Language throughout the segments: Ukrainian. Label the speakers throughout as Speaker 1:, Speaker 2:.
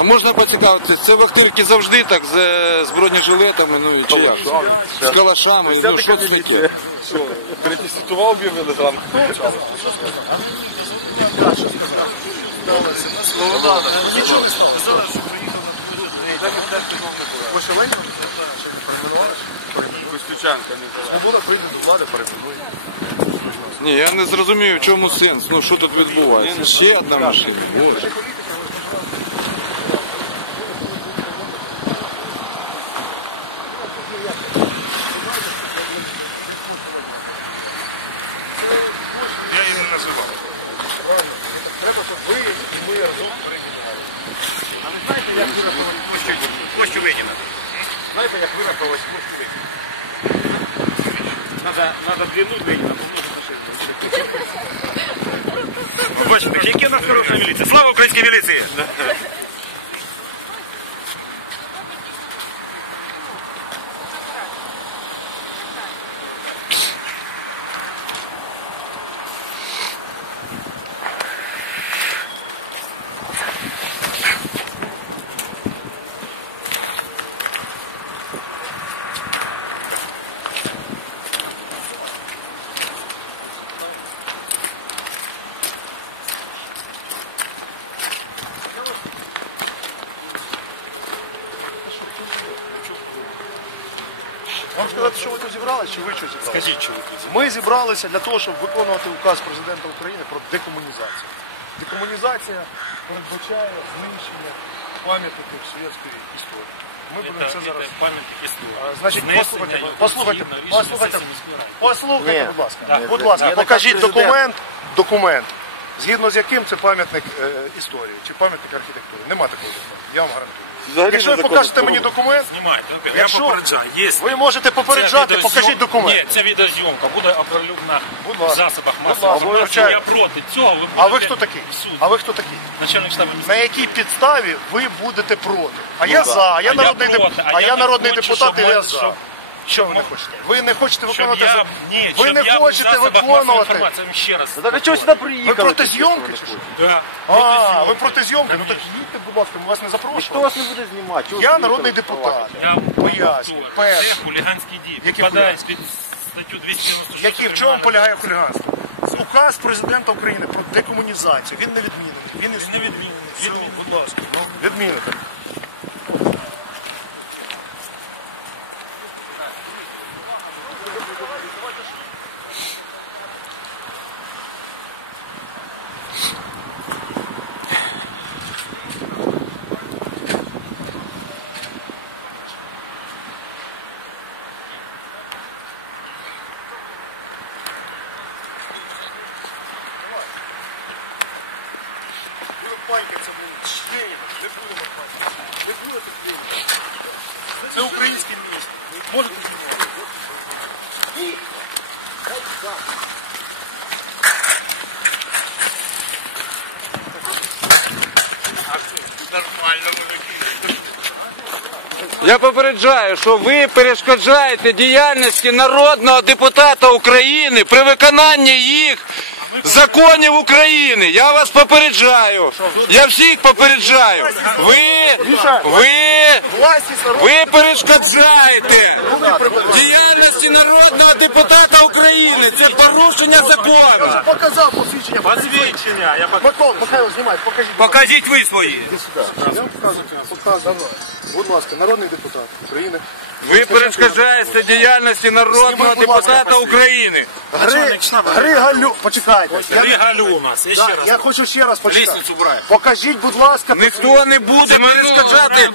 Speaker 1: А можна поцікавитися, це вахтирки завжди так з, з бронежилетами, ну і чи як? З калашами, ну що це таке?
Speaker 2: Перетестував об'явили зранку. Костючанка не
Speaker 1: Ні, я не зрозумію, в чому сенс, ну що тут відбувається. Ще одна машина.
Speaker 3: Я її не називав. Площу, площу Леніна.
Speaker 2: Знаєте, як вирахувалась площу Леніна? Надо, надо длину Леніна помножити на 6.
Speaker 3: Ви бачите, яка у нас хороша міліція. Слава українській міліції!
Speaker 4: Вам сказати, що зібралися, чи ви що зібралися?
Speaker 3: Скажіть, що ви тут?
Speaker 4: Ми зібралися для того, щоб виконувати указ президента України про декомунізацію. Декомунізація передбачає знищення пам'ятників совєтської історії. Ми будемо це зараз.
Speaker 3: пам'ятник історії.
Speaker 4: Значить,
Speaker 3: Знесення
Speaker 4: послухайте,
Speaker 3: його
Speaker 4: послухайте,
Speaker 3: згідно рішення
Speaker 4: послухайте,
Speaker 3: сесії міської ради.
Speaker 4: послухайте, будь ласка. Будь ласка, покажіть документ, документ, згідно з яким це пам'ятник е, історії чи пам'ятник архітектури. Нема такого документу, я вам гарантую.
Speaker 5: Взагалі
Speaker 4: Якщо ви
Speaker 5: незаконно
Speaker 4: покажете мені документ,
Speaker 3: Знімайте. Я
Speaker 4: Якщо-
Speaker 3: попереджаю. Є.
Speaker 4: ви можете попереджати,
Speaker 3: Це
Speaker 4: покажіть
Speaker 3: відеозйом-
Speaker 4: документ.
Speaker 3: Ні, це відеозйомка буде оприлюднена
Speaker 4: Будь
Speaker 3: в
Speaker 4: ласка.
Speaker 3: засобах
Speaker 4: Будь
Speaker 3: масової
Speaker 4: ласка,
Speaker 3: інформації. Я проти цього. Ви
Speaker 4: А ви
Speaker 3: будете
Speaker 4: хто такий?
Speaker 3: в суд.
Speaker 4: А ви хто такий?
Speaker 3: Начальник штабу.
Speaker 4: На якій підставі ви будете проти? А я за, а я народний
Speaker 3: я
Speaker 4: деп- а я народний депутат, і я за. Що ви не хочете? Ви не хочете
Speaker 3: Щоб
Speaker 4: виконувати
Speaker 3: я,
Speaker 4: за-
Speaker 3: ні,
Speaker 4: Ви
Speaker 3: щоб
Speaker 4: не
Speaker 3: я в
Speaker 4: хочете
Speaker 3: засобах масової
Speaker 4: виконувати.
Speaker 3: інформації, я вам ще раз.
Speaker 5: Так а чого сюди
Speaker 4: Ви
Speaker 5: приїхали?
Speaker 4: проти зйомки чи що?
Speaker 3: Да.
Speaker 4: А, ви проти зйомки? Ну так їдьте, будь ласка, ми вас не
Speaker 5: Ніхто
Speaker 4: запрошували.
Speaker 5: вас не буде знімати. Чого
Speaker 4: Я народний депутат.
Speaker 3: Я
Speaker 4: Пояснюю.
Speaker 3: повторюю,
Speaker 4: Перше.
Speaker 3: Це хуліганські дії.
Speaker 4: Які
Speaker 3: Підпадає під статтю 296.
Speaker 4: Які в чому полягає хуліганство? Указ президента України про декомунізацію. Він не відмінений. Він.
Speaker 3: Не відмінений.
Speaker 4: Все, будь ласка. Відмінити. Ви панькаться будете. Леніна, не будемо панькатися. Не будете Леніна. Це українське місто. Можете знімати? Ні. Дай так.
Speaker 1: Я попереджаю, що ви перешкоджаєте діяльності народного депутата України при виконанні їх законів України. Я вас попереджаю. Я всіх попереджаю. Ви, ви, ви перешкоджаєте діяльності народного депутата України. Це порушення закону.
Speaker 4: Показав посвідчення.
Speaker 3: Посвідчення. Я
Speaker 4: Микола, Михайло, знімай, покажіть.
Speaker 3: Покажіть ви свої.
Speaker 4: Будь ласка, народний депутат України.
Speaker 1: Ви перешкоджаєте діяльності народного депутата України.
Speaker 4: Гри, Григалю, почекайте. Я,
Speaker 3: Регалю у. Я
Speaker 4: да, я хочу ще раз.
Speaker 3: Лісницю браю.
Speaker 4: Покажіть, будь ласка,
Speaker 1: Ніхто не буде перешкоджати.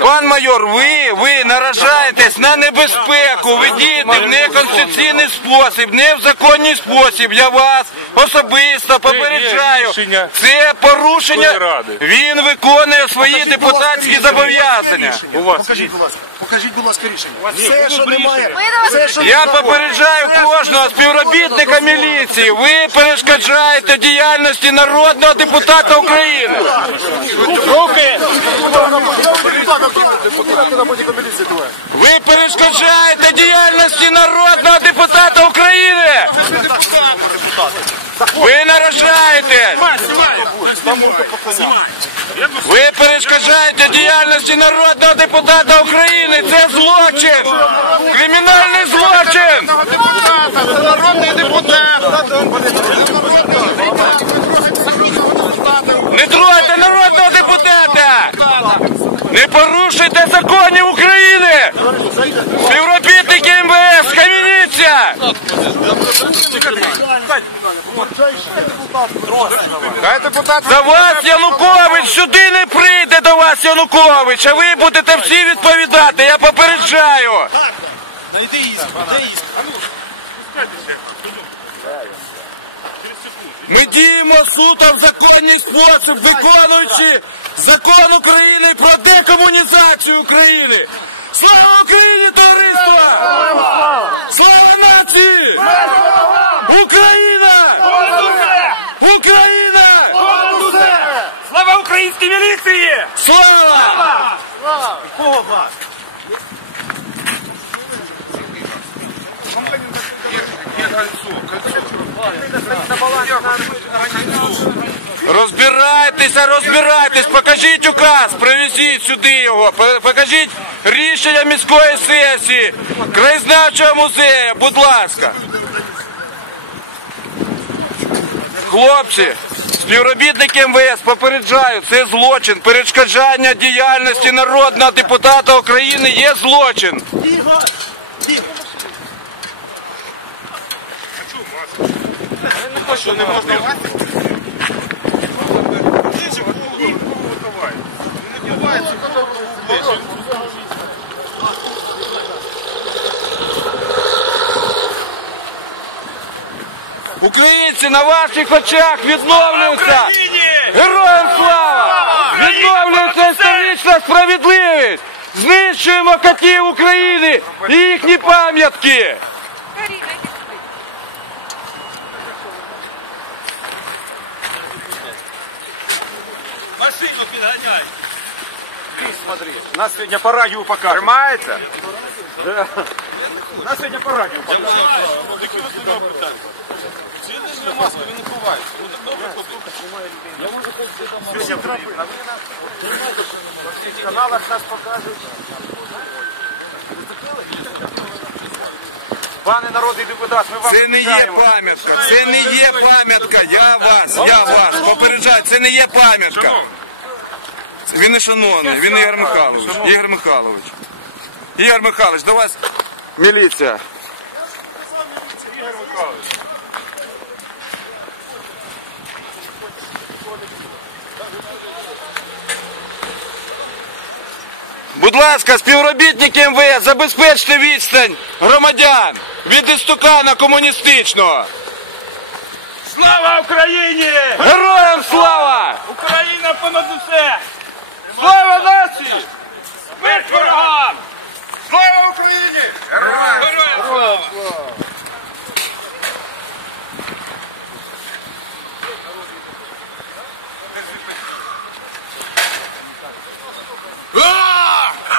Speaker 1: Пан майор, ви, ви наражаєтесь на небезпеку. Ви дієте в неконституційний спосіб, не в законний спосіб. Я вас особисто попереджаю. Це порушення. Він виконує свої депутатські зобов'язання.
Speaker 4: Покажіть, будь ласка. Покажіть, будь ласка, рішення. Все, що немає. Все, що
Speaker 1: Я попереджаю кожного співробітника міліції. Ви перешкоджаєте діяльності народного депутата України. Руки! Ви перешкоджаєте діяльності народного депутата України! Ви перешкоджаєте діяльності народного депутата України. Це злочин! Кримінальний злочин!
Speaker 4: Це Народний депутат.
Speaker 1: Не тройте народного депутата! Не порушуйте законів України! Співробітники МВС, схаменіться!
Speaker 4: Хай депутат
Speaker 1: За вас Янукович сюди не прийде до вас Янукович, а ви будете всі відповідати, я попереджаю.
Speaker 3: Найди іскр, де іскр?
Speaker 1: Ми діємо суто в законний спосіб, виконуючи закон України про декомунізацію України. Слава Україні, товариство! Слава нації! Україна! Україна!
Speaker 3: Слава українській міліції!
Speaker 1: Слава!
Speaker 3: Кого вас?
Speaker 1: Розбирайтеся, розбирайтесь, покажіть указ, привезіть сюди його, покажіть рішення міської сесії, краєзнавчого музею, будь ласка. Хлопці, співробітники МВС попереджаю, це злочин. Перешкоджання діяльності народного депутата України є злочин.
Speaker 4: що не можна
Speaker 1: Українці на ваших очах відновлюються. Героям слава! Відновлюється історична справедливість! Знищуємо котів України і їхні пам'ятки!
Speaker 3: Машину підганяй!
Speaker 2: смотри. Нас сьогодні по радіо покажуть.
Speaker 4: Тримається?
Speaker 2: Нас сьогодні по радіо покажуть. Сьогодні в новинах, на всіх каналах нас покажуть. Пане народний депутат, ми вам
Speaker 1: Це не є
Speaker 2: вітаємо.
Speaker 1: пам'ятка, це не є пам'ятка. Я вас, я вас попереджаю, це не є пам'ятка. Він не шановний, він Ігор Михайлович. Ігор Михайлович. Ігор Михайлович, до вас міліція. Будь ласка, співробітники МВС, забезпечте відстань громадян від істукана комуністичного.
Speaker 3: Слава Україні!
Speaker 1: Героям слава!
Speaker 3: Україна понад усе! Слава нації! Смерть ворогам!
Speaker 4: Слава Україні!
Speaker 3: Героям слава!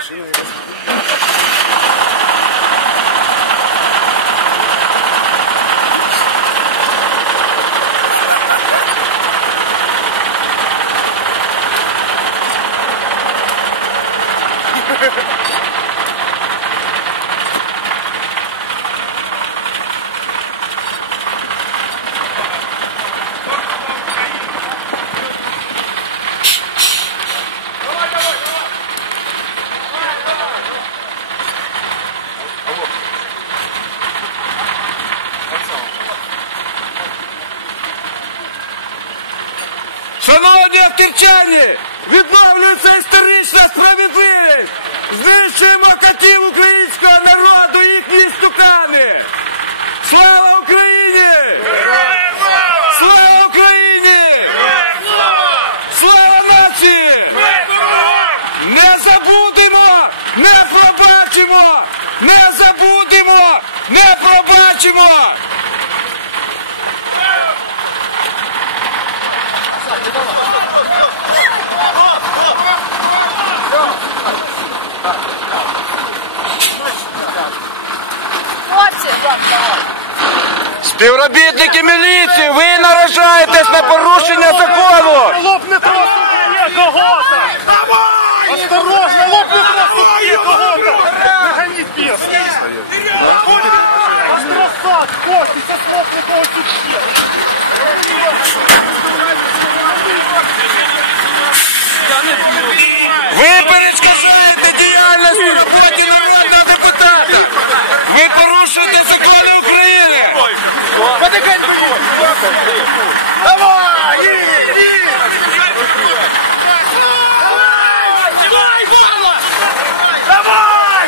Speaker 1: Шановні харківчані! Відновлюється історична справедливість! Знищуємо котів українського народу, їхні стукани! Слава Україні!
Speaker 3: Слава Україні!
Speaker 1: Слава нації! Не забудемо! Не пробачимо! Не забудемо! Не пробачимо! Співробітники міліції, ви наражаєтесь на порушення закону!
Speaker 4: Лопни просто є кого-то! Осторожно, лопни просто є кого-то! Не ганіть! Остросад, кості, це лопни когось тут є!
Speaker 1: Ви перешкоджаєте діяльність у роботі депутата! Ви порушуєте закони України!
Speaker 4: Давай! Їдь!
Speaker 3: Давай!
Speaker 4: Давай!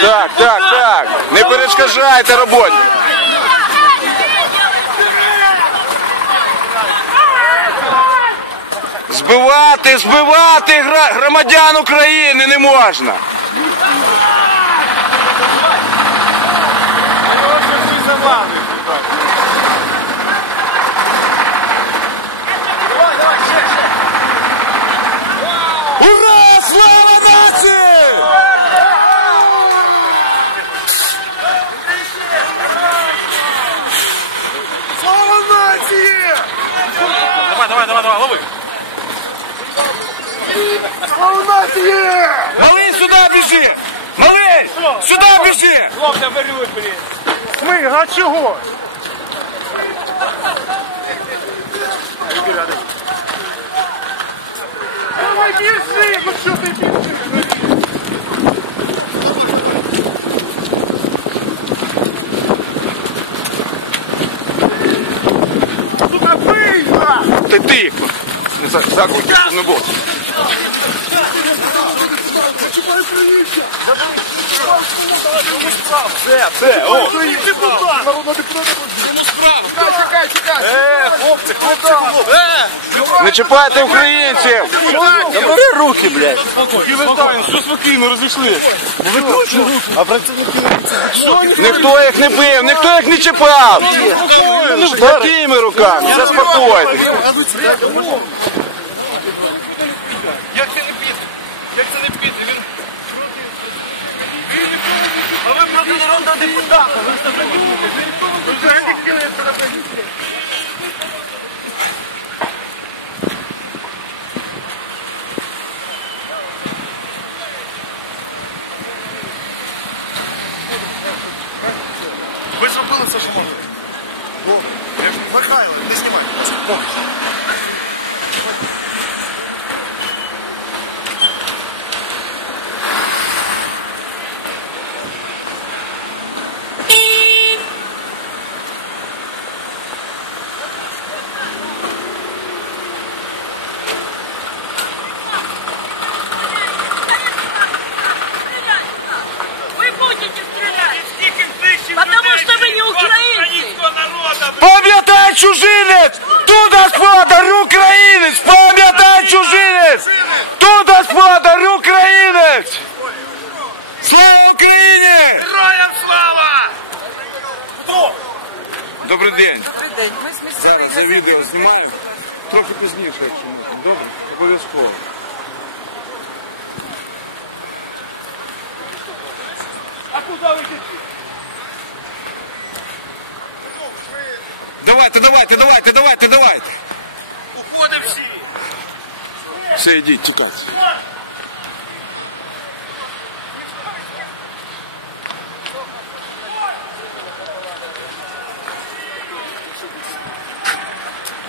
Speaker 1: Так, так, так. Не перешкоджайте роботі. Збивати, збивати громадян України не можна. Ура! Слава нації!
Speaker 4: Слава нації!
Speaker 2: Давай, давай, давай, давай, лови.
Speaker 4: Слава нації!
Speaker 1: Малий сюди біжи! Малий! Сюди біжи!
Speaker 3: Хлопця беруть, блін.
Speaker 4: Ми, а чого? Давай біжи! Ну що ти біжиш?
Speaker 1: Ти тихо! Не за- не було.
Speaker 4: Все, все, о! Народного депутата! Чекай, чекай! Е, хлопці, хлопці, хлопці!
Speaker 1: Не чіпайте українців!
Speaker 4: Забери руки, блядь! Спокійно, розійшли. А працівники
Speaker 1: Ніхто їх не бив, ніхто їх не чіпав! Такими руками, заспокойтесь!
Speaker 3: Як це не піти? Як це не піти? Він... А ви проти народного депутата. Ви ж так не
Speaker 4: Ви зробили все, що могли. Михайло, не знімай.
Speaker 1: Чужинець! Тут господар українець! Пам'ятай чужинець! Тут господар українець! Слава Україні!
Speaker 3: Героям слава!
Speaker 1: Добрий день.
Speaker 5: добрий день. Ми з місцевої
Speaker 1: Зараз я відео знімаю. Трохи пізніше, якщо можна. Добре? Обов'язково.
Speaker 3: А куди ви йдете?
Speaker 1: Давайте, давайте, давайте, давайте, давайте.
Speaker 3: Уходи всі.
Speaker 1: Все, йдіть, тікайте.